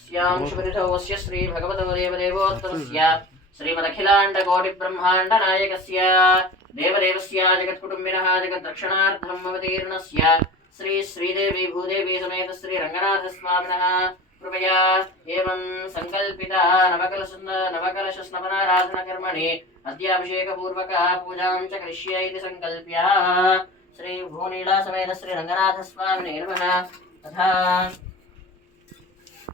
श्याम शुभनिधवस्य श्री भगवतो देवदेवोत्तमस्य श्रीमदखिलाण्डकोटिब्रह्माण्ड नायकस्य देवदेवस्य जगत्कुटुम्बिनः जगद्रक्षणार्थम् अवतीर्णस्य श्री श्रीदेवी भूदेवी समेत श्री रंगनाथस्वामिनः कृपया एवं संकल्पिता नवकलशस्नपनाराधनकर्मणि अद्याभिषेकपूर्वक पूजां च करिष्ये इति संकल्प्य श्री भूनीला समेत श्री रंगनाथस्वामिने नमः। तथा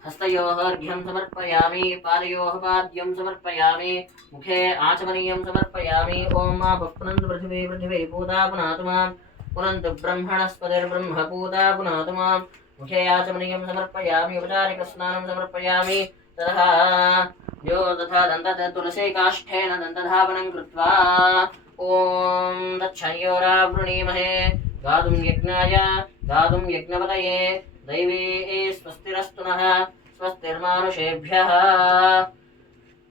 हस्तयोः अर्घ्यं समर्पयामि, पादयोः पाद्यं समर्पयामि, मुखे आचमनीयं समर्पयामि। ओम मा पुनन्तु पृथिवी पूता पुनातु मां, पुनन्तु ब्रह्मणस्पतिर्ब्रह्म पूता पुनातु मां, मुखे आचमनीयं समर्पयामि, उपचारिकस्नानं समर्पयामि। तथा तुलसी काष्ठेन दन्तधावनं कृत्वा ओम तच्छयोरावृणीमहे। गातुं यज्ञाय गातुं यज्ञपतये दैवी स्वस्तिरस्तु नः, स्वस्तिर्मानुषेभ्यः।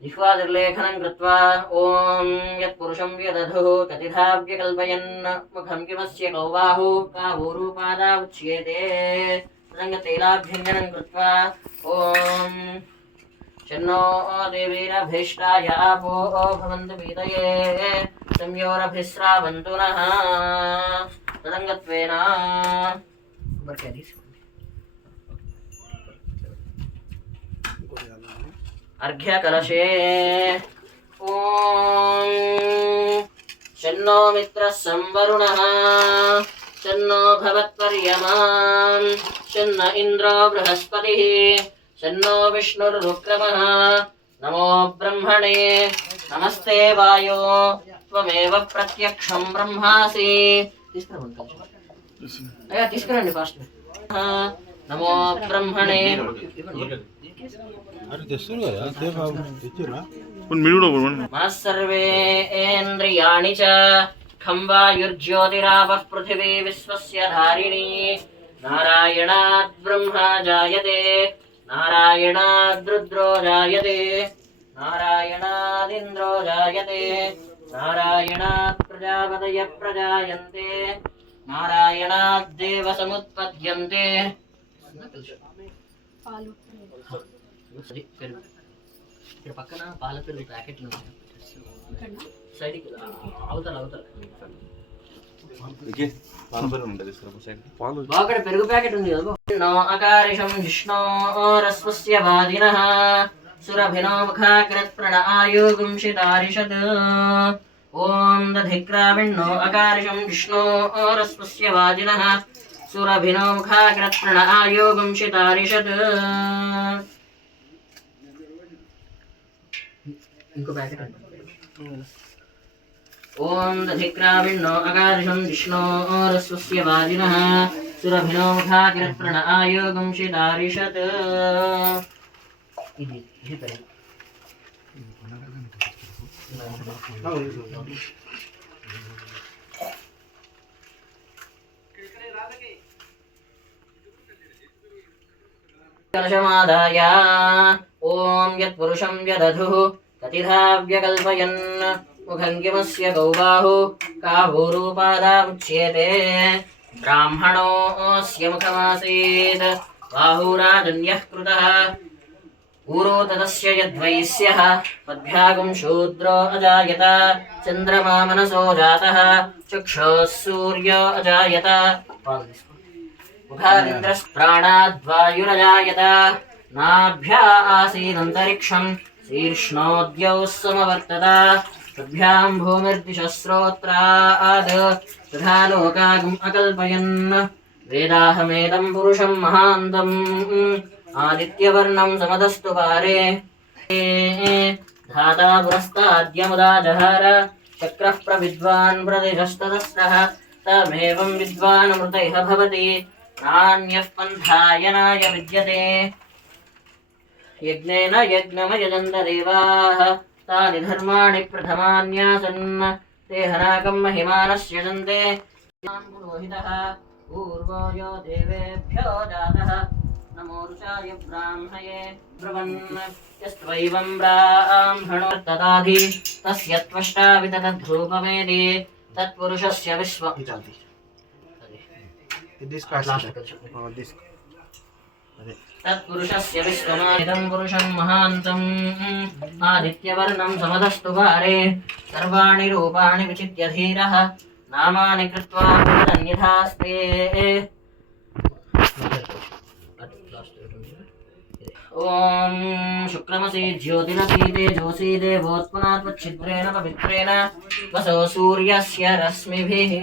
जिह्वादिर्लेखनं कृत्वा ओम यत्पुरुषं व्यदधुः कतिधा व्यकल्पयन् मुखं किमस्य कौ बाहु कावूरूपादा उच्येते। तदङ्गतैलाभ्यञ्जनं कृत्वा ओम शन्नो देवीरभीष्टाय आपो भवन्तु पीतये संयोरभिस्रावन्तु नः। तदङ्गत्वेन अर्घ्यकलशे ओम शन्नो मित्रः संवरुणः, शन्नो भवत्पर्यमा, शन्न इन्द्रो बृहस्पतिः, शन्नो विष्णुर्रुक्रमः। नमो ब्रह्मणे नमस्ते वायो त्वमेव प्रत्यक्षं ब्रह्मासि। తీసుకురండి ఫాస్ట్। నమో బ్రహ్మణే సర్వేంద్రియాణి చ ఖం వాయుర్జ్యోతిరాపః పృథివీ విశ్వస్య ధారిణీ। నారాయణాద్ బ్రహ్మా జాయతే, నారాయణాద్ రుద్రో జాయతే, నారాయణాదింద్రో జాయతే, నారాయణాత్ ప్రజాపతయ ప్రజాయంతే, నారాయణాద్దేవ సముత్పద్యంతే। ఇక్కడ పక్కన పాల పెరుగు ప్యాకెట్లు సైడ్కి అవతల అక్కడ పెరుగు ప్యాకెట్ ఉంది కదా। అకారిషం విష్ణోరస్వస్య వాదినః సురభినో ముఖాగ్రత్ ప్రణాయోగుంషితారిషత్। ఓం దధిక్రావిణ్ణో అకారిషం విష్ణోరస్వస్య వాదినః సురభినో ముఖాగ్రత్ ప్రణాయోగుంషితారిషత్। ఇంకో ప్యాకెట్ ఓం దధిక్రావిణ్ణో అకారిషం విష్ణోరస్వస్య వాదినః సురభినో ముఖాగ్రత్ ప్రణాయోగుంషితారిషత్। ఇది కలశమాదాయ ఓం యత్పురుషం వ్యదధుః కతిధా వ్యకల్పయన్ ముఖం కిమస్య గౌ బాహు కావూరూపాదా ఉచ్యతే। బ్రాహ్మణోऽస్య ముఖమాసీత్ బాహురాజన్యः కృతः ఊరో తదస్య యద్వైశ్యః పద్భ్యాగం శూద్రో అజాయత। చంద్రమా మనసో జాతః చక్షుః సూర్యో అజాయత। ముఖాదింద్రః ప్రాణాద్వాయురజాయత। నాభ్యా ఆసీదంతరిక్షం శీర్ష్ణోద్యౌ సమవర్తత। తద్భ్యాం భూమిర్దిశస్రోత్రాద్ తథా లోకాగం అకల్పయన్। వేదాహమేదం పురుషం మహాంతం ఆదిత్యవర్ణం సమదస్తు పారే। ధాతా పురస్తాద్యముదా జహార చక్రః ప్రవిద్వాన్ ప్రదిశస్తదస్రః తమేవం విద్వాన్ అమృత ఇహ భవతి నాన్యః పంథాయనాయ విద్యతే। యజ్ఞేన యజ్ఞమయజంత దేవాః తాని ధర్మాణి ప్రథమాన్యాసన్ ते हनाकं महिमानस्य जन्ते पुरोहितः पूर्वो यो देवेभ्यो जातः नमो ऋषाय ब्राह्मणे ब्रुवन् यस्त्वैवं ब्राह्मणो ददाति तस्य त्वष्टा विदधद्रूपमेति तत्पुरुषस्य विश्व तत्पुरुषस्य विश्वमानिदं पुरुषं महान्तम् आदित्यवर्णं समदस्तु वारे सर्वाणि रूपाणि विचित्य धीरः नामानि कृत्वा अन्यथास्ते ॐ शुक्रमसि ज्योतिरसि तेजोसि देवोत्पुनात्मच्छिद्रेण पवित्रेण वसो सूर्यस्य रश्मिभिः